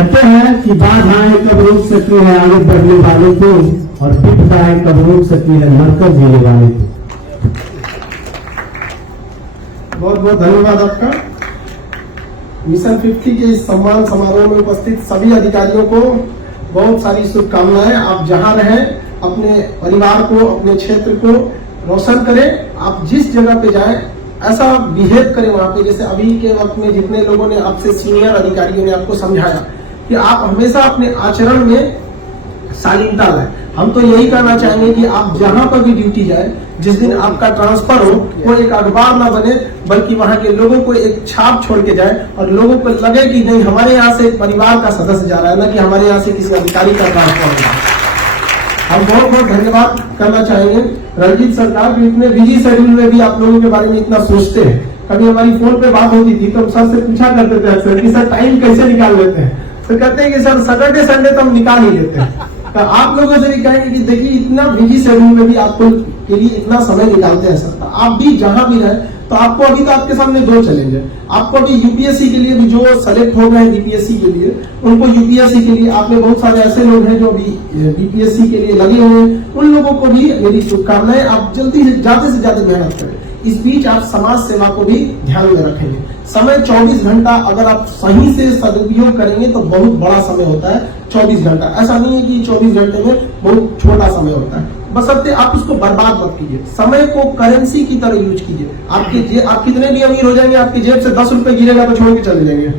कहते हैं कि बाधाएं कब रोक सकती है आगे बढ़ने वालों को, और विपदाएं कब रोक सकती है मरकर जीने वाले को। बहुत बहुत धन्यवाद आपका। मिशन 50 के इस सम्मान समारोह में उपस्थित सभी अधिकारियों को बहुत सारी शुभकामनाएं। आप जहां रहें अपने परिवार को, अपने क्षेत्र को रोशन करें। आप जिस जगह पे जाएं ऐसा बिहेव करें वहां पे, जैसे अभी के वक्त में जितने लोगों ने आपसे सीनियर अधिकारियों ने आपको समझाया कि आप हमेशा अपने आचरण में शालीनता लाएं। हम तो यही कहना चाहेंगे कि आप जहां पर भी ड्यूटी जाए, जिस दिन आपका ट्रांसफर हो, वो एक अखबार ना बने, बल्कि वहां के लोगों को एक छाप छोड़ के जाए और लोगों को लगे कि नहीं हमारे यहाँ से परिवार का सदस्य जा रहा है, ना कि हमारे यहाँ से किसी अधिकारी का ट्रांसफर हो रहा है। हम बहुत बहुत धन्यवाद करना चाहेंगे रंजीत सरकार की, इतने बिजी शेड्यूल में भी आप लोगों के बारे में इतना सोचते हैं। कभी हमारी फोन पे बात होती थी तो हम सर से पूछा करते थे अक्सर कि सर टाइम कैसे निकाल लेते हैं, तो कहते हैं कि सर सैटरडे संडे तो हम निकाल ही लेते हैं। तो आप लोगों से भी कहेंगे कि देखिए इतना बिजी शेड्यूल में भी आपको के लिए इतना समय निकालते हैं सर। आप भी जहां भी रहे तो आपको अभी तो आपके सामने दो चैलेंज है। आपको अभी यूपीएससी के लिए भी जो सेलेक्ट हो गए बीपीएससी के लिए, उनको यूपीएससी के लिए आपने बहुत सारे ऐसे लोग हैं जो अभी बीपीएससी के लिए लगे हुए हैं, उन लोगों को भी मेरी शुभकामनाएं। आप जल्दी से ज्यादा मेहनत करें। इस बीच आप समाज सेवा को भी ध्यान में रखेंगे। समय 24 घंटा अगर आप सही से सदुपयोग करेंगे तो बहुत बड़ा समय होता है 24 घंटा। ऐसा नहीं है कि 24 घंटे में बहुत छोटा समय होता है, बशर्ते आप उसको बर्बाद मत कीजिए। समय को करेंसी की तरह यूज कीजिए। आप कितने भी अमीर हो जाएंगे, आपकी जेब से 10 रुपए गिरेगा तो छोड़ के चले जाएंगे।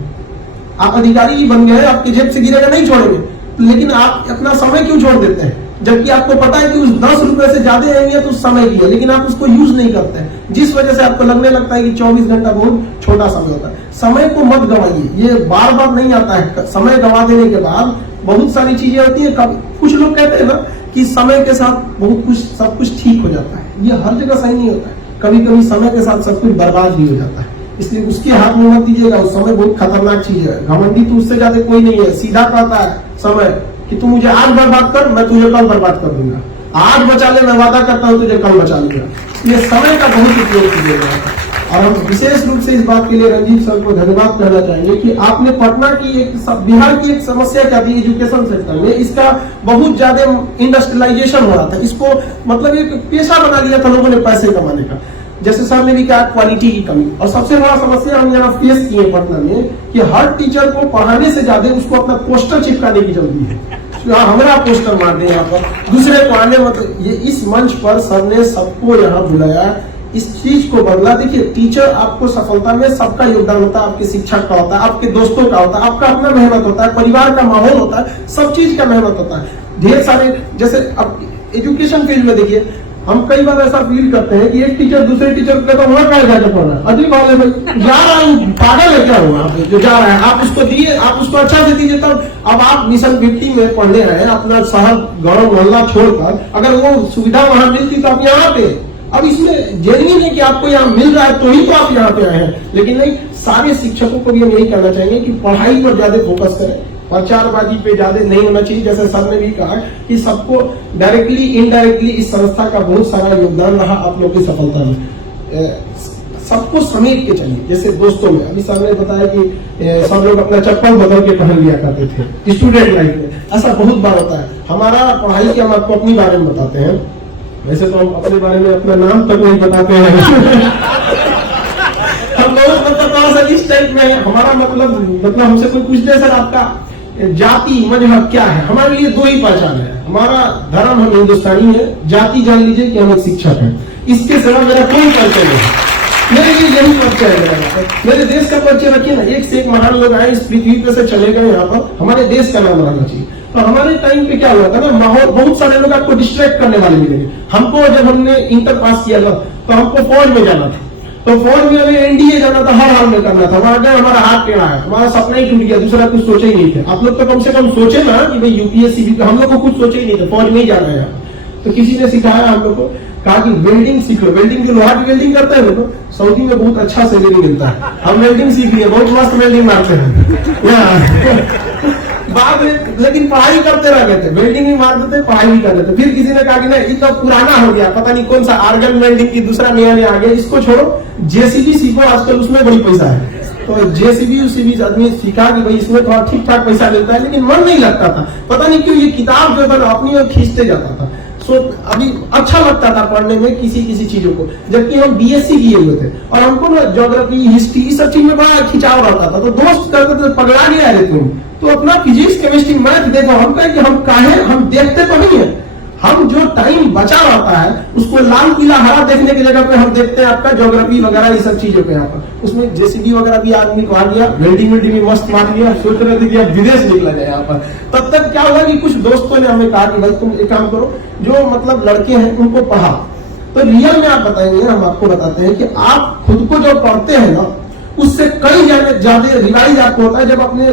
आप अधिकारी बन गए, आपकी जेब से गिरेगा नहीं छोड़ेंगे, लेकिन आप अपना समय क्यों छोड़ देते हैं, जबकि आपको पता है कि उस 10 रुपए से ज्यादा आएंगे तो उस समय की है, लेकिन आप उसको यूज नहीं करते हैं, जिस वजह से आपको लगने लगता है कि 24 घंटा बहुत छोटा समय होता है। समय को मत गंवाइए, ये बार बार नहीं आता है। समय गंवा देने के बाद बहुत सारी चीजें होती है। कुछ लोग कहते हैं ना कि समय के साथ बहुत कुछ सब कुछ ठीक हो जाता है, ये हर जगह सही नहीं होता है। कभी कभी समय के साथ सब कुछ बर्बाद भी हो जाता है, इसलिए उसके हाथ में मत दीजिएगा। उस समय बहुत खतरनाक चीज है। घमंडी तो उससे ज्यादा कोई नहीं है। सीधा कहता है समय कि तू मुझे आज बर्बाद कर, मैं तुझे कल बर्बाद कर दूंगा। आज बचा ले, मैं वादा करता हूं तुझे कल बचा लूंगा। इसलिए समय का बहुत उपयोग कीजिएगा। और हम विशेष रूप से इस बात के लिए रंजीत सर को धन्यवाद करना चाहेंगे कि आपने पटना की बिहार की एक समस्या क्या थी एजुकेशन सेक्टर में, इसका बहुत ज्यादा इंडस्ट्रियलाइजेशन हो रहा था। इसको मतलब एक पेशा बना लिया था लोगों ने पैसे कमाने का। जैसे सर ने भी कहा क्वालिटी की कमी, और सबसे बड़ा समस्या हम यहाँ फेस किए पटना में कि हर टीचर को पढ़ाने से ज्यादा उसको अपना पोस्टर चिपकाने की जरूरी है। हमारा पोस्टर मार दे यहाँ पर, दूसरे को आने मतलब ये इस मंच पर सर ने सबको यहाँ बुलाया, इस चीज को बदला। देखिए टीचर आपको सफलता में सबका योगदान होता है, आपके शिक्षक का होता है, आपके दोस्तों का होता है, आपका अपना मेहनत होता है, परिवार का माहौल होता है, सब चीज का मेहनत होता है। ढेर सारे जैसे अब एजुकेशन फील्ड में देखिए हम कई बार ऐसा फील करते हैं कि एक टीचर दूसरे टीचर को कहता है क्या जाकर पढ़ना अधिक वाले भाई जा रहा हूँ, पागल है क्या हुआ जो जा रहा है, आप उसको दिए, आप उसको अच्छा से दीजिए। तब अब आप मिशन 50 में पढ़ने रहे अपना शहर गाँव मोहल्ला छोड़कर, अगर वो सुविधा वहां मिलती तो आप यहाँ पे। अब इसमें जेन्युइन है कि आपको यहाँ मिल रहा है तो ही तो आप यहाँ पे आए हैं, लेकिन नहीं, सारे शिक्षकों को भी हम यही कहना चाहेंगे कि पढ़ाई पर ज्यादा फोकस करें, प्रचारबाजी पे ज्यादा नहीं होना चाहिए। जैसे सर ने भी कहा कि सबको डायरेक्टली इनडायरेक्टली इस संस्था का बहुत सारा योगदान रहा आप लोगों की सफलता में। सबको समेट के चलिए, जैसे दोस्तों में अभी सर ने बताया कि सब लोग अपना चप्पल बदल के पहन लिया करते थे स्टूडेंट लाइफ में, ऐसा बहुत बार होता है। हमारा पढ़ाई के हम आपको अपनी बारे में बताते हैं, वैसे तो हम अपने बारे में अपना नाम तक नहीं बताते हैं हम लोग मतलब इस टाइप में हमारा मतलब हमसे कोई पूछते सर आपका जाति मजहब क्या है, हमारे लिए दो ही पहचान है। हमारा धर्म हम हिंदुस्तानी है, जाति जान लीजिए कि हम एक शिक्षक हैं, इसके सिवा मेरा कोई परिचय नहीं। मेरे लिए यही परिचय है। मेरे देश का परिचय रखिए ना, एक से एक महान लोग आए इस पृथ्वी पे से चले गए, यहाँ पर हमारे देश का नाम रहना चाहिए। तो हमारे टाइम पे क्या हुआ था ना, माहौल बहुत सारे लोग आपको डिस्ट्रैक्ट करने वाले मिलेंगे। हमको जब हमने इंटर पास किया था तो हमको फौज में जाना था, तो फौज में हमें एनडीए जाना था, हर हाल में करना था। हमारा हाथ टेढ़ा है, हमारा सपना ही टूट गया, दूसरा कुछ सोचे ही नहीं थे। आप लोग तो कम से कम सोचे ना कि भाई यूपीएससी भी, हम लोग को कुछ सोचे ही नहीं थे, फौज नहीं जाना है। तो किसी ने सिखाया हम लोग को, कहा कि वेल्डिंग सीख लो। वेल्डिंग की लोहा की वेल्डिंग करते हैं लोग, सऊदी में बहुत अच्छा सैलरी मिलता है। हम वेल्डिंग सीख लिए, बहुत मस्त वेल्डिंग मारते हैं बाद में, लेकिन पढ़ाई करते रह गए थे, वेल्डिंग भी मार देते, पढ़ाई भी कर देते। फिर किसी ने कहा कि ना ये तो पुराना हो गया, पता नहीं कौन सा आर्गन वेल्डिंग की दूसरा नया नया आ गया, इसको छोड़ो, जेसीबी सीखो, आजकल उसमें बड़ी पैसा है। तो जेसीबी आदमी सीखा कि भाई इसमें थोड़ा ठीक ठाक पैसा मिलता है, लेकिन मन नहीं लगता था। पता नहीं क्यों ये किताब जो था अपनी ओर खींचते जाता था। सो अभी अच्छा लगता था पढ़ने में किसी किसी चीजों को, जबकि हम बीएससी किए हुए थे और हमको ना ज्योग्राफी, हिस्ट्री, इस सब चीज में बड़ा खिंचाव रहता था। तो दोस्त कहते थे पगला गया है तुम, तो अपना फिजिक्स, केमिस्ट्री, मैथ देखो। हम कहे कि हम देखते तो नहीं है, हम जो टाइम बचा रहता है उसको लाल पीला हरा देखने की जगह पे हम देखते हैं आपका ज्योग्राफी वगैरह ये सब चीजों पे। यहाँ पर उसमें जेसीबी वगैरह भी आदमी को आ गया, वेल्डिंग भी मस्त मार लिया, सोच रहे थे कि अब विदेश निकला जाए यहाँ पर। तब तक क्या हुआ कि कुछ दोस्तों ने हमें कहा कि भाई तुम एक काम करो, जो मतलब लड़के हैं उनको पढ़ाओ। तो रियल में आप बताएंगे, हम आपको बताते हैं कि आप खुद को जो पढ़ते हैं ना, उससे कई ज्यादा रिवाइज आपको होता है जब अपने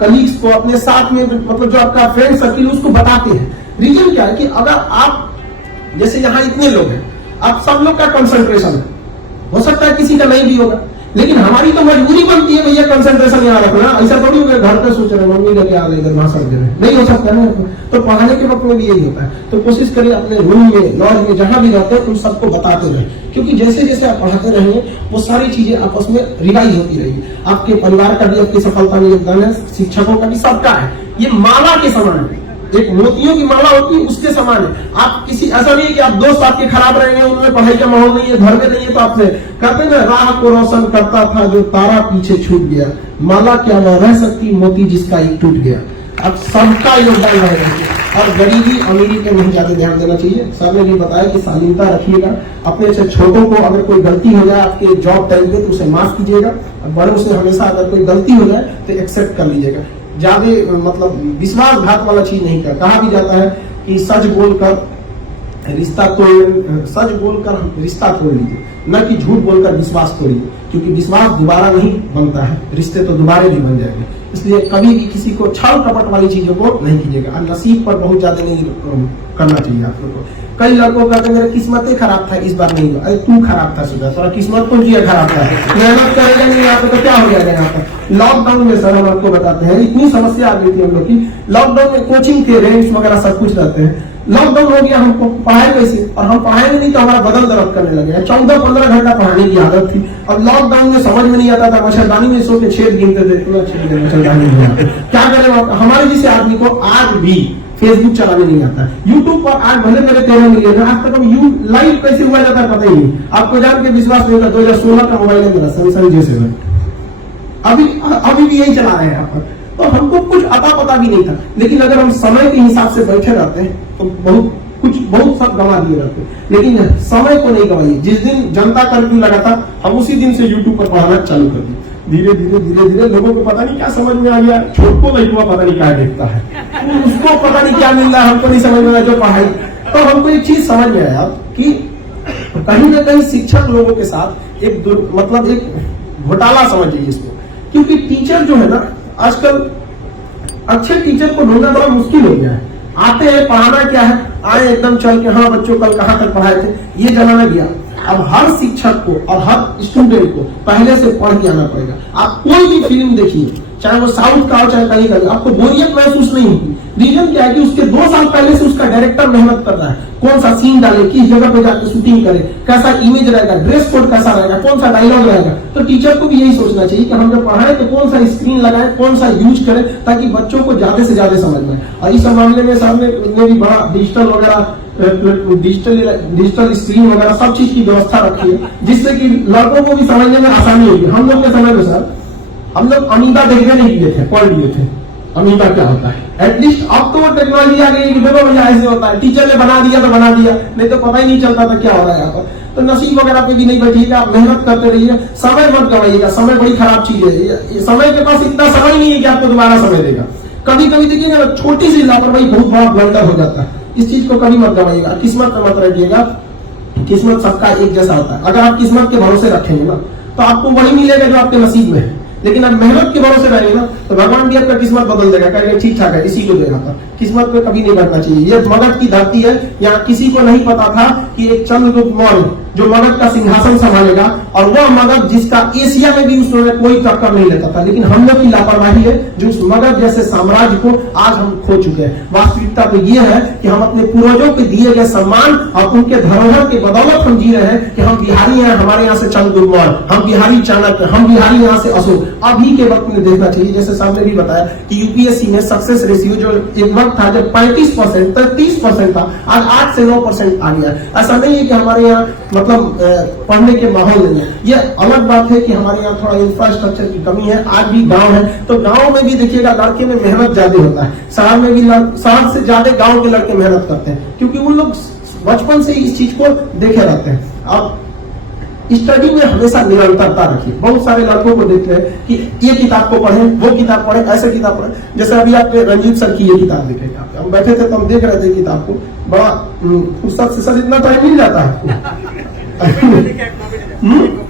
कलीग्स को, अपने साथ में मतलब जो आपका फ्रेंड सर्किल उसको बताते हैं। रीजन क्या है कि अगर आप जैसे यहाँ इतने लोग हैं, आप सब लोग का कंसंट्रेशन है, हो सकता है किसी का नहीं भी होगा, लेकिन हमारी तो मजबूरी बनती है भैया कंसंट्रेशन यहाँ रखना। ऐसा थोड़ी होगा घर पे सोच रहे मम्मी का क्या इधर भाषण दे रहे, नहीं हो सकता ना। तो पढ़ाने के वक्त में भी यही होता है। तो कोशिश करिए अपने रूम में, लॉज में, जहां भी रहते हैं उन सबको बताते रहे, क्योंकि जैसे जैसे आप पढ़ाते रहेंगे वो सारी चीजें आपस में रिवाइज होती रहेगी। आपके परिवार का भी आपकी सफलता में योगदान है, शिक्षकों का भी, सबका है। ये माला के समान है, एक मोतियों की माला होती है उसके समान है। आप किसी, ऐसा नहीं है कि आप दोस्त आपके खराब रहेंगे, उनमें पढ़ाई का माहौल नहीं है, घर में नहीं है, तो आपसे कहते हैं ना, राह को रोशन करता था जो तारा पीछे छूट गया, माला क्या वह रह सकती मोती जिसका एक टूट गया। अब सबका योगदान रहेगा और गरीबी अमीरी पे नहीं ज्यादा ध्यान देना चाहिए। सर ने भी बताया कि शालीनता रखिएगा, अपने से छोटों को अगर कोई गलती हो जाए आपके जॉब टाइम पे तो उसे माफ कीजिएगा, बड़ों से हमेशा अगर कोई गलती हो जाए तो एक्सेप्ट कर लीजिएगा। ज्यादा मतलब विश्वासघात वाला चीज नहीं कर। कहा भी जाता है कि सच बोलकर रिश्ता तोड़ लीजिए, न कि झूठ बोलकर विश्वास तोड़िए, क्योंकि विश्वास दोबारा नहीं बनता है, रिश्ते तो दोबारा भी बन जाएंगे। इसलिए कभी भी किसी को छल कपट वाली चीजों को नहीं कीजिएगा और नसीब पर बहुत ज्यादा नहीं करना चाहिए आप लोग को। कई लड़कों कहते हैं मेरा किस्मत ही खराब था, इस बार नहीं हुआ। अरे तू खराब था, सुधा थोड़ा किस्मत तो किया खराब था, मेहनत करेगा नहीं यहाँ पे तो क्या हो जाएगा। यहाँ पर लॉकडाउन में सर हम आपको बताते हैं इतनी समस्या आ गई थी हम लोग की। लॉकडाउन में कोचिंग के रेंट्स वगैरह सब कुछ रहते हैं। लॉकडाउन हो गया, हमको पढ़ाए कैसे, और हम पढ़ाएंगे नहीं तो हमारा बदल दर्द करने लगे। 14-15 घंटा पढ़ाने की आदत थी। अब लॉकडाउन में समझ में नहीं आता था, मच्छरदानी में सो के छेद गिनते थे, मच्छरदानी में क्या करें। हमारे जैसे आदमी को आज भी फेसबुक चलाने नहीं आता, यूट्यूब पर आज भले मेरे 13 मिलियन, आज तक हम लाइव कैसे हुआ जाता है पता ही नहीं। आपको जान के विश्वास नहीं होगा, 2016 का मोबाइल है मेरा, सैमसंग J7, अभी भी यही चला रहे हैं यहाँ पर। तो हमको कुछ अता पता भी नहीं था, लेकिन अगर हम समय के हिसाब से बैठे रहते हैं तो बहुत सब गंवा दिए रहते, लेकिन समय को नहीं गंवाइए। जिस दिन जनता कर्फ्यू लगा था हम उसी दिन से यूट्यूब पर पढ़ाना चालू कर दिए। धीरे धीरे लोगों को पता नहीं क्या समझ में आ गया, छोट को लड़का पता नहीं क्या देखता है, उसको पता नहीं क्या मिल रहा है, हमको नहीं समझ में आया जो पढ़ाई। तो हमको एक चीज समझ में आया कि कहीं ना कहीं शिक्षक लोगों के साथ एक घोटाला समझिए इसको, क्योंकि टीचर जो है ना आजकल अच्छे टीचर को ढूंढना बड़ा मुश्किल हो गया है। आते हैं, पढ़ाना क्या है, आए एकदम चल के हाँ बच्चों कल कहाँ तक पढ़ाए थे, ये जमाना गया। अब हर शिक्षक को और हर स्टूडेंट को पहले से पढ़ के आना पड़ेगा। आप कोई भी फिल्म देखिए, चाहे वो साउथ का हो चाहे कहीं का, आपको बोरियत महसूस नहीं होगी। रीजन क्या है कि उसके 2 साल पहले से उसका डायरेक्टर मेहनत कर रहा है, कौन सा सीन डाले, किस जगह पे जाकर शूटिंग करे, कैसा इमेज रहेगा, ड्रेस कोड कैसा रहेगा, कौन सा डायलॉग रहेगा। तो टीचर को भी यही सोचना चाहिए कि हम जब पढ़ाएं तो कौन सा स्क्रीन लगाए, कौन सा यूज करें, ताकि बच्चों को ज्यादा से ज्यादा समझ में। और इस मामले में सामने भी बड़ा डिजिटल वगैरह, डिजिटल स्क्रीन वगैरह सब चीज की व्यवस्था रखी है, जिससे कि लड़कों को भी समझने में आसानी होगी। हम लोग के समय में सर हम लोग अमीबा देखने नहीं किए थे, पढ़ लिए थे अमीबा क्या होता है। एटलीस्ट अब तो वो टेक्नोलॉजी आ गई कि देखो भैया ऐसे होता है, टीचर ने बना दिया तो बना दिया, नहीं तो पता ही नहीं चलता था क्या हो रहा है यहाँ पर। तो नसीब वगैरह पे भी नहीं बैठिएगा, आप मेहनत करते रहिए, समय मत गवाइएगा। समय बड़ी खराब चीज है, समय के पास इतना समय नहीं है कि आपको दोबारा समय देगा। कभी कभी देखिएगा छोटी सी लापरवाही बहुत बड़ा ब्लंडर हो जाता है, इस चीज को कभी मत गवाइएगा। किस्मत पे मत रखिएगा, किस्मत सबका एक जैसा होता है। अगर आप किस्मत के भरोसे रखेंगे ना तो आपको वही मिलेगा जो आपके नसीब में है, लेकिन आप मेहनत के भरोसे रहेंगे ना तो भगवान भी आपका किस्मत बदल देगा, कहेंगे ठीक ठाक है इसी को देगा था। किस्मत पे कभी नहीं बैठना चाहिए। ये मगध की धरती है, यहाँ किसी को नहीं पता था कि एक चंद्रगुप्त मौर्य जो मगध का सिंहासन संभालेगा, और वह मगध जिसका एशिया में भी उसने कोई टक्कर नहीं लेता था। लेकिन हम लोग की लापरवाही है जो उस मगध जैसे साम्राज्य को आज हम खो चुके हैं। वास्तविकता तो ये है कि हम अपने पूर्वजों के दिए गए सम्मान और उनके धरोहर के बदौलत हम जी रहे हैं कि हम बिहारी हैं, हमारे यहाँ से चंद्रगुप्त, हम बिहारी चाणक्य, हम बिहारी यहाँ से अशोक। अभी के वक्त में देखना चाहिए, जैसे साहब ने भी बताया कि यूपीएससी में सक्सेस रेशियो जो एक वक्त था जब 35% 30% था, आज 8 से 9% आ गया। ऐसा नहीं है कि हमारे यहाँ मतलब पढ़ने के माहौल नहीं है। ये अलग बात है कि हमारे यहाँ थोड़ा इंफ्रास्ट्रक्चर की कमी है। आज भी गांव है तो गांव में भी देखिएगा लड़के में मेहनत ज्यादा होता है। शहर में भी शहर से ज्यादा गांव के लड़के मेहनत करते हैं, क्योंकि उन लोग बचपन से इस चीज को देखे रहते हैं। अब स्टडी में हमेशा निरंतरता रखिए। बहुत सारे लड़कों को देखते हैं कि ये किताब को पढ़ें, वो किताब पढ़ें, ऐसे किताब पढ़ें। जैसे अभी आपने रंजीत सर की ये किताब देखेगा, हम बैठे थे तो हम देख रहे थे किताब को, बड़ा फुर्सत से। सर इतना टाइम मिल जाता है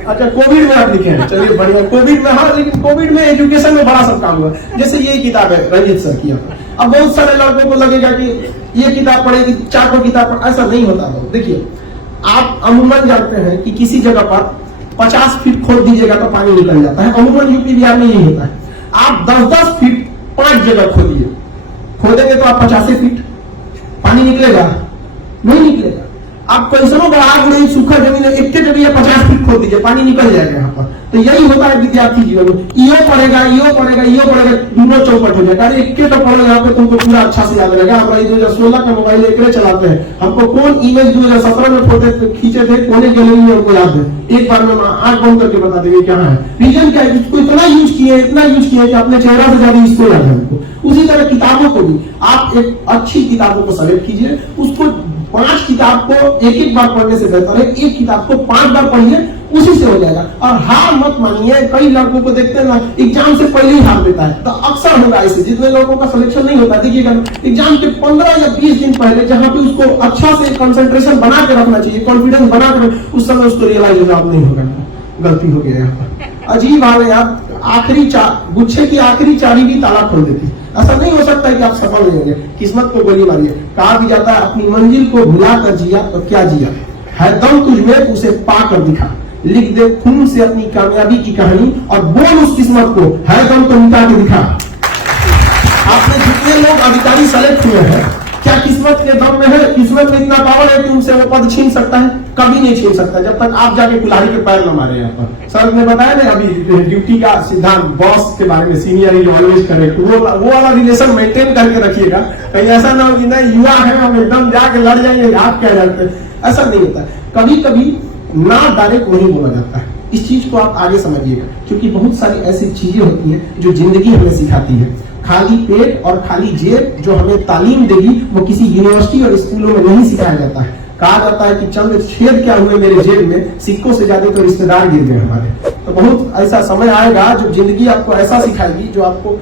अच्छा, कोविड में आप लिखे हैं, चलिए बढ़िया। कोविड में, हाँ, लेकिन कोविड में एजुकेशन में बड़ा सब काम हुआ। जैसे ये किताब है रंजीत सर की। अब बहुत सारे लड़कों को लगेगा कि ये किताब पढ़ेगी, 4 किताब पढ़, ऐसा नहीं होता। देखिए, आप अमूमन जानते हैं कि किसी जगह पर 50 फीट खोद दीजिएगा तो पानी निकल जाता है। अमूमन यूपी बिहार में यही होता है। आप 10-10 फीट 5 जगह खोदिए, खोदेंगे तो आप 50 फीट, पानी निकलेगा? नहीं निकलेगा। आप कैसनो बढ़ा रहे सूखा जमीन है, एक जगह 50 फीट खोद दीजिए, पानी निकल जाएगा यहाँ पर। तो यही होता है विद्यार्थी जीवन में। यो पढ़ेगा, दोनों चौपट हो जाएगा। अरे एक तो पढ़ो, यहाँ पे तुमको पूरा अच्छा से याद रहेगा। हमारी 2016 का मोबाइल एक चलाते हैं, हमको कौन इमेज 2017 में फोटो खींचे थे, कोने गैलरी में हमको याद है। एक बार में आंख बंद करके बता देंगे क्या है। रीजन क्या है, इसको इतना यूज किए कि अपने चेहरा से ज्यादा इसको याद है हमको। उसी तरह किताबों को भी आप एक अच्छी किताबों को सेलेक्ट कीजिए, उसको 5 किताब को एक बार पढ़ने से बेहतर है एक किताब को 5 बार पढ़िए, उसी से हो जाएगा। और हार मत मानिए। कई लड़कों को देखते हैं ना, एग्जाम से पहले ही हार देता है, तो अक्सर होगा ऐसे। जितने लोगों का सिलेक्शन नहीं होता, देखिएगा एग्जाम के 15 या 20 दिन पहले, जहां पे उसको अच्छा से कंसंट्रेशन बना के रखना चाहिए, कॉन्फिडेंस बना के, उस समय उसको रियलाइज नहीं होगा, गलती हो गया यहाँ पर। अजीब हाल है यार, आखिरी गुच्छे की आखिरी चाबी भी ताला खोल देती है। ऐसा नहीं हो सकता कि आप सफल नहीं होंगे। किस्मत को गोली मारिए। कहा भी जाता है, अपनी मंजिल को भुला कर जिया तो क्या जिया, है दम तुझमें उसे पा कर दिखा। लिख दे खून से अपनी कामयाबी की कहानी और बोल उस किस्मत को, है दम तो मिटा के दिखा। आपने जितने लोग अधिकारी सेलेक्ट हुए हैं, क्या किस्मत के दम में है? किस्मत में इतना पावर है कि उनसे वो पद छीन सकता है? कभी नहीं छीन सकता, जब तक आप जाके कुल्हाड़ी के पैर न मारे। यहाँ पर सर ने बताया ना अभी ड्यूटी का सिद्धांत, बॉस के बारे में, सीनियर इज ऑलवेज करेक्ट, वो वाला रिलेशन मेंटेन करके रखिएगा। कहीं ऐसा ना हो कि नहीं युवा है हम एकदम जाके लड़ जाएंगे, आप क्या जानते हैं, ऐसा नहीं होता। कभी कभी ना डायरेक्ट नहीं बोला जाता है। इस चीज को आप आगे समझिएगा, क्योंकि बहुत सारी ऐसी चीजें होती हैं जो जिंदगी हमें सिखाती है। खाली पेट और खाली जेब जो हमें तालीम देगी, वो किसी यूनिवर्सिटी और स्कूलों में नहीं सिखाया जाता है। कहा जाता है कि चंद छेद क्या हुए मेरे जेब में, सिक्कों से ज्यादा तो रिश्तेदार गिर गए हमारे। तो बहुत ऐसा समय आएगा जो जिंदगी आपको ऐसा सिखाएगी जो आपको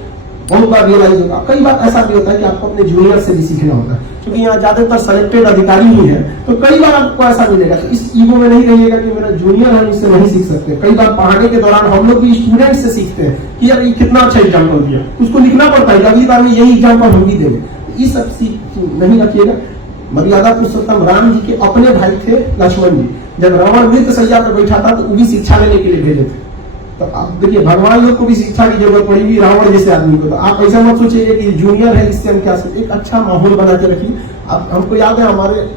बहुत बार रियलाइज होगा। कई बार ऐसा भी होता है कि आपको अपने जूनियर से भी सीखना होता है, क्योंकि यहाँ ज्यादातर सेलेक्टेड अधिकारी ही है। तो कई बार आपको ऐसा मिलेगा, तो इस ईगो में नहीं रहिएगा कि मेरा जूनियर है, इससे नहीं सीख सकते। कई बार पढ़ाने के दौरान हम लोग भी स्टूडेंट से सीखते हैं कि यार ये कितना अच्छा एग्जाम्पल दिया, उसको लिखना पड़ता है, अगली बार में यही एग्जाम्पल हम भी देंगे। ये सब सीख नहीं रखिएगा। मर्यादा पुरुषोत्तम राम जी के अपने भाई थे लक्ष्मण जी, जब रावण मृत सैया पर बैठा था तो वो भी शिक्षा लेने के लिए भेजे थे। तो आप देखिए, भगवान लोग को भी शिक्षा की जरूरत पड़ेगी रावण जैसे आदमी को। तो आप ऐसा मत सोचिए कि जूनियर है इससे हम क्या सकते। एक अच्छा माहौल बना के रखिए। अब हमको याद है हमारे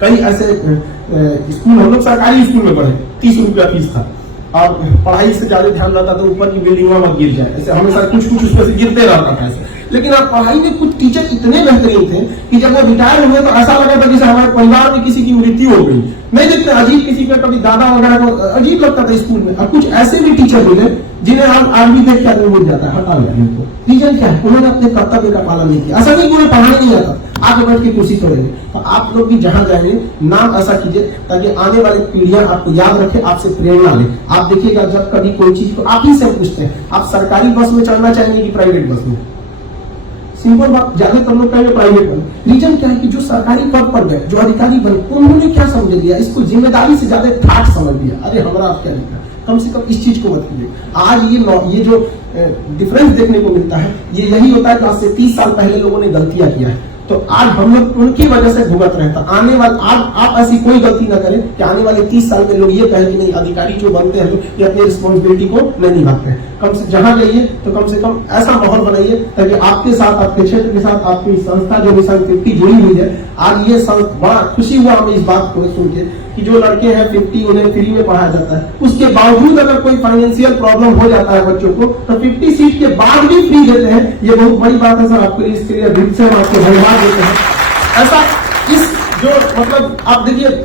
कई ऐसे स्कूल, हम लोग सरकारी स्कूल में पढ़े, 30 रुपया फीस था, और पढ़ाई से ज्यादा ध्यान रहता था ऊपर की बिल्डिंग मत गिर जाए, ऐसे हमेशा कुछ उसमें से गिरते रहता था ऐसे। लेकिन अब पढ़ाई में कुछ टीचर इतने बेहतरीन थे कि जब वो रिटायर हुए तो ऐसा लगा था जैसे हमारे परिवार में किसी की मृत्यु हो गई। नहीं देखते, अजीब किसी का कभी दादा वगैरह को अजीब लगता था स्कूल में। अब कुछ ऐसे भी टीचर मिले जिन्हें आज भी देख के आदमी बोल जाता है, हटा लिया इनको। रीजन क्या है? उन्होंने अपने कर्तव्य का पालन नहीं किया। ऐसा नहीं कि उन्हें पढ़ाने नहीं आता, आगे बैठ के कुर्सी तोड़ेंगे। तो आप लोग भी जहां जाएंगे नाम ऐसा कीजिए ताकि आने वाली पीढ़ियां आपको याद रखे, आपसे प्रेरणा ले। आप देखिएगा जब कभी कोई चीज तो आप ही से पूछते हैं, आप सरकारी बस में चढ़ना चाहेंगे कि प्राइवेट बस में? सिंपल बात, ज्यादातर लोग कहेंगे प्राइवेट बने। रीजन क्या है कि जो सरकारी पद पर गए, जो अधिकारी बने, उन्होंने क्या समझ लिया, इसको जिम्मेदारी से ज्यादा ठाट समझ लिया। अरे हमारा आप क्या लिखा, कम से कम इस चीज को मत कीजिए। आज ये जो डिफरेंस देखने को मिलता है, ये यही होता है कि आज से 30 साल पहले लोगों ने गलतियां किया है। तो आज हम लोग उनकी वजह से भुगत रहे हैं। आने वाले आप ऐसी कोई गलती ना करें कि आने वाले 30 साल में लोग ये कहें कि नहीं, अधिकारी जो बनते हैं ये अपनी रिस्पॉन्सिबिलिटी को नहीं निभाते हैं। कम से जहां जाइए तो कम से कम ऐसा माहौल बनाइए ताकि आपके साथ, आपके क्षेत्र के साथ, आपकी संस्था जो मिशन 50 जुड़ी हुई है, आज ये बड़ा खुशी हुआ हमें इस बात को सुन के कि जो लड़के हैं 50 उन्हें फ्री में पढ़ाया जाता है। उसके बावजूद अगर कोई फाइनेंशियल प्रॉब्लम हो जाता है बच्चों को तो 50 सीट के बाद भी फ्री देते हैं। ये बहुत बड़ी बात है सर आपके लिए, इसके लिए दिल से हम आपको धन्यवाद देते हैं। ऐसा इस जो मतलब आप देखिए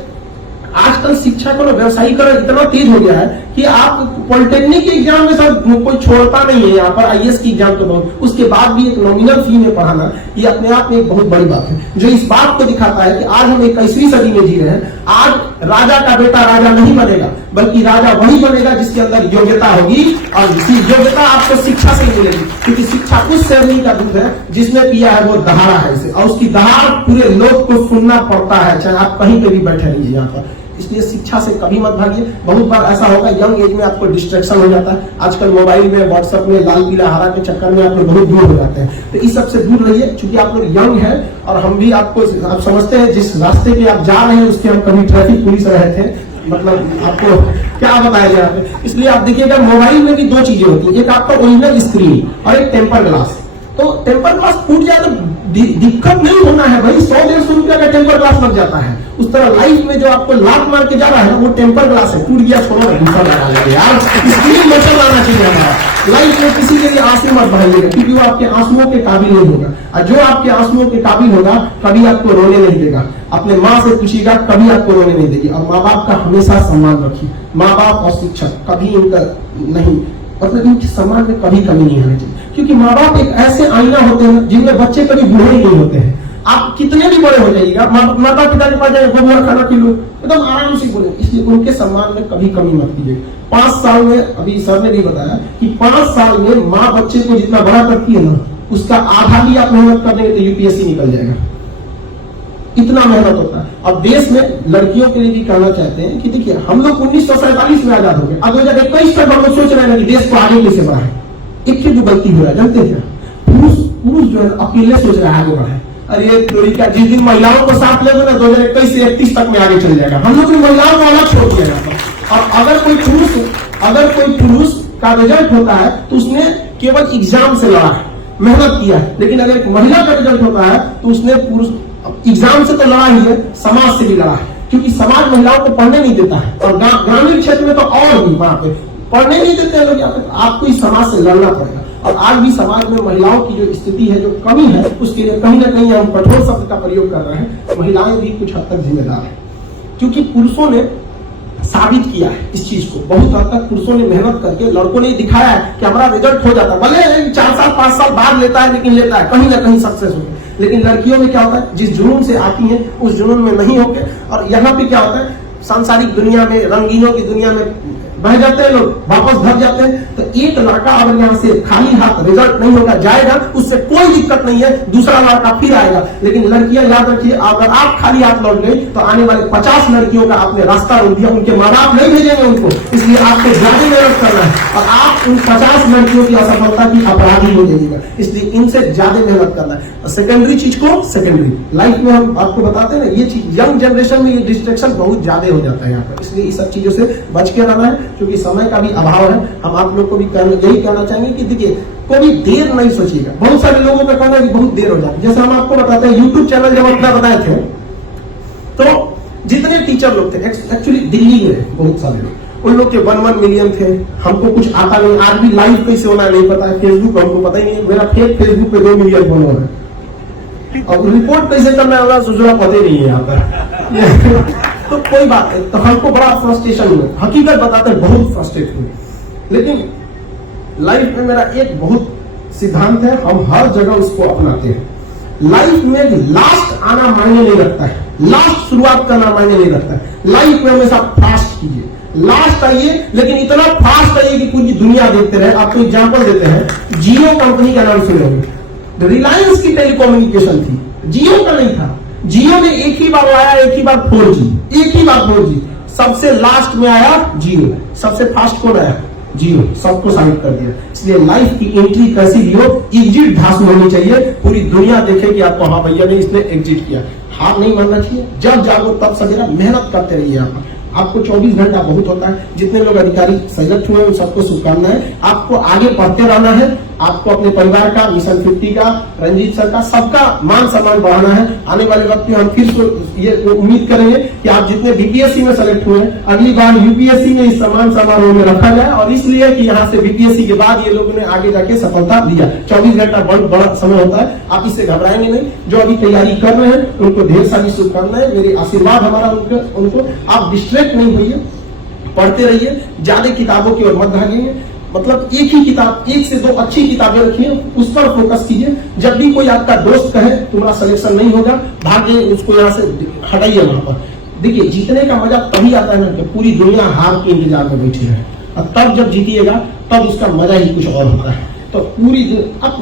आजकल शिक्षा को व्यवसायीकरण इतना तेज हो गया है कि आप पॉलिटेक्निक के एग्जाम में सर कोई छोड़ता नहीं है। यहाँ पर आईएएस की एग्जाम तो बहुत, उसके बाद भी एक नॉमिनल फी में पढ़ाना ये अपने आप में एक बहुत बड़ी बात है, जो इस बात को दिखाता है कि आज हम 21वीं सदी में जी रहे हैं। आज राजा का बेटा राजा नहीं बनेगा, बल्कि राजा वही बनेगा जिसके अंदर योग्यता होगी, और योग्यता आपको शिक्षा से मिलेगी, क्योंकि शिक्षा उस श्रेणी का दूध है जिसने पिया है वो दहाड़ा है इसे, और उसकी दहाड़ पूरे लोग को सुनना पड़ता है, चाहे आप कहीं पे भी बैठे रहिए यहाँ पर। इसलिए शिक्षा से कभी मत भागिए। बहुत बार ऐसा होगा यंग एज में आपको डिस्ट्रैक्शन हो जाता है। आजकल मोबाइल में, व्हाट्सएप में, लाल पीला हरा के चक्कर में आप लोग बहुत दूर हो जाते हैं। तो इस सब से दूर रहिए, क्योंकि आप लोग यंग हैं और हम भी आप समझते हैं जिस रास्ते पे आप जा रहे हैं उसके हम कभी ट्रैफिक पुलिस रहे थे, मतलब आपको क्या बताया जाए। इसलिए आप देखिएगा मोबाइल में भी दो चीजें होती है, एक आपका ओरिजिनल स्क्रीन और एक टेम्पर ग्लास। तो टेम्पर ग्लास टूट जाए तो दिक्कत नहीं होना है भाई, 100-150 रुपया का टेम्पर ग्लास लग जाता है। उस तरह लाइफ में जो आपको लात मार के जा रहा है वो टेम्पर ग्लास है, टूट गया छोड़ो दूसरा लगा लेंगे यार, स्क्रीन बचा लाना चाहिए हमारा। लाइफ में किसी के लिए आंसू मत बहाइएगा, क्योंकि वो आपके आंसुओं के काबिल नहीं होगा, और जो आपके आंसुओं के काबिल होगा कभी आपको रोने नहीं देगा। अपने माँ से पूछिएगा, कभी आपको रोने नहीं देगी। और माँ बाप का हमेशा सम्मान रखिए। माँ बाप और शिक्षक कभी इनका नहीं, मतलब इनके सम्मान में कभी कमी नहीं होनी चाहिए, क्योंकि माँ बाप एक ऐसे आईना होते हैं जिनमें बच्चे कभी बूढ़े नहीं होते हैं। आप कितने भी बड़े हो जाइएगा, माता पिता के पास जाए बबुआ खाना खिलो, एकदम आराम से बोले, इसलिए उनके सम्मान में कभी कमी मत कीजिए। 5 साल में, अभी सर ने भी बताया कि 5 साल में माँ बच्चे को जितना बड़ा करती है ना, उसका आधा भी आप मेहनत कर देंगे तो यूपीएससी निकल जाएगा, इतना मेहनत होता है। और देश में लड़कियों के लिए भी कहना चाहते हैं कि देखिए हम लोग 1947 में आजाद हो गए, अब 2021 तक हम लोग सोच रहे हैं कि देश को आगे कैसे बढ़ाए। एक जो गलती हो रहा है जानते हैं क्या, पुरुष जो है अकेले सोच रहा है आगे बढ़ाए। अरे थोड़ी क्या, जिस दिन महिलाओं को साथ लेंगे ना 2021 से 31 तक में आगे चल जाएगा। हम लोग महिलाओं को अलग छोड़ दिया जाता है। और अगर कोई पुरुष का रिजल्ट होता है तो उसने केवल एग्जाम से लड़ा है, मेहनत किया है, लेकिन अगर एक महिला का रिजल्ट होता है तो उसने पुरुष एग्जाम से तो लड़ा ही है, समाज से भी लड़ा है, क्योंकि समाज महिलाओं को पढ़ने नहीं देता है। और ग्रामीण क्षेत्र में तो और भी वहां पे पढ़ने नहीं देते हैं लोग, आपको इस समाज से लड़ना पड़ेगा। और आज भी समाज में महिलाओं की जो स्थिति है, जो कमी है, उसके लिए कहीं ना कहीं हम कठोर शब्द का प्रयोग कर रहे हैं। महिलाएं भी कुछ हद तक जिम्मेदार है, क्योंकि पुरुषों ने साबित किया है इस चीज को। बहुत हद तक पुरुषों ने मेहनत करके, लड़कों ने दिखाया है कि हमारा रिजल्ट हो जाता है, भले 4 साल 5 साल बाद लेता है, लेकिन लेता है, कहीं ना कहीं सक्सेस हो। लेकिन लड़कियों में क्या होता है, जिस जुनून से आती है उस जुनून में नहीं होके, और यहाँ पे क्या होता है, सांसारिक दुनिया में, रंगीनों की दुनिया में बह जाते हैं लोग, वापस घर जाते हैं। तो एक लड़का अगर यहाँ से खाली हाथ रिजल्ट नहीं होगा जाएगा, उससे कोई दिक्कत नहीं है, दूसरा लड़का फिर आएगा। लेकिन लड़कियां याद रखिए, अगर आप खाली हाथ लौट गए तो आने वाले 50 लड़कियों का आपने रास्ता रोक दिया। उनके माँ बाप नहीं भेजेंगे उनको, इसलिए आपको ज्यादा मेहनत करना है, और आप उन 50 लड़कियों की असफलता की अपराधी हो जाइएगा, इसलिए इनसे ज्यादा मेहनत करना है। और सेकेंडरी चीज को सेकेंडरी लाइफ में हम आपको बताते हैं ना, ये चीज यंग जनरेशन में ये डिस्ट्रैक्शन बहुत ज्यादा हो जाता है यहाँ पर, इसलिए इस सब चीजों से बच के रहना है, क्योंकि समय का भी अभाव है। हम आप लोग को भी यही कहना चाहेंगे कि देखिए कोई देर नहीं सोचिएगा। बहुत सारे लोगों का कहना है कि बहुत देर हो जाती है, जैसे हम आपको बताते हैं यूट्यूब चैनल जब अपना बनाए थे तो जितने टीचर लोग थे, एक्चुअली दिल्ली में बहुत सारे लोग, उन लोग के 1 मिलियन थे। हमको कुछ आता नहीं, आज भी लाइव कैसे होना नहीं पता है, फेसबुक हमको पता ही नहीं, मेरा फेक फेसबुक पे 2 मिलियन फॉलोअर है, और रिपोर्ट कैसे करना होगा सुझाव पता नहीं है यहाँ पर। तो कोई बात नहीं, तो हमको बड़ा फ्रस्ट्रेशन हुआ, हकीकत बताते हैं बहुत फ्रस्ट्रेट हुए। लेकिन लाइफ में मेरा एक बहुत सिद्धांत है, हम हर जगह उसको अपनाते हैं। लाइफ में लास्ट आना मायने नहीं रखता है, लास्ट शुरुआत करना मायने नहीं रखता है। लाइफ में हमेशा फास्ट कीजिए, लास्ट आइए, लेकिन इतना फास्ट आइए कि पूरी दुनिया देखते रहे। आपको एग्जाम्पल देते हैं, जियो कंपनी का नाम सुने होंगे, रिलायंस की टेलीकम्युनिकेशन थी, जियो का नहीं था। जियो ने एक ही बार आया, एक ही बार 4G, एक ही बार 4G, सबसे लास्ट में आया जियो। सबसे फास्ट कौन आया? जीरो, सबको साबित कर दिया। इसलिए लाइफ की एंट्री कैसी भी हो, एग्जिट धांसू होनी चाहिए, पूरी दुनिया देखे कि आपको हाँ भैया ने इसने एग्जिट किया। हार नहीं मानना चाहिए, जब जागो तब सवेरा, मेहनत करते रहिए। आपको 24 घंटा बहुत होता है। जितने लोग अधिकारी सेलेक्ट हुए उन सबको शुभकामनाएं। आपको आगे बढ़ते रहना है, आपको अपने परिवार का, मिशन 50 का, रंजीत सर का, सबका मान सम्मान बढ़ाना है। आने वाले वक्त में हम फिर ये उम्मीद करेंगे कि आप जितने बीपीएससी में सेलेक्ट हुए हैं, अगली बार यूपीएससी में इस सम्मान समारोह में रखा जाए, और इसलिए कि यहाँ से बीपीएससी के बाद ये लोगों ने आगे जाके सफलता लिया। 24 घंटा बहुत बड़ा समय होता है, आप इससे घबराएंगे नहीं। जो अभी तैयारी कर रहे हैं उनको ढेर सारी शुभकामनाएं, मेरे आशीर्वाद हमारा उनको। आप डिस्ट्रैक्ट नहीं होइए, पढ़ते रहिए, ज्यादा किताबों की ओर मत भागिए। मतलब एक ही किताब, एक से दो अच्छी किताबें रखिए, उस पर फोकस कीजिए। जब भी कोई आपका दोस्त कहे तुम्हारा सिलेक्शन नहीं होगा, भागे, उसको यहाँ से हटाइए वहां पर। देखिए, जीतने का मजा तभी आता है ना कि पूरी दुनिया हार के इंतजार में बैठी है, और तब जब जीतिएगा तब उसका मजा ही कुछ और होता है। तो पूरी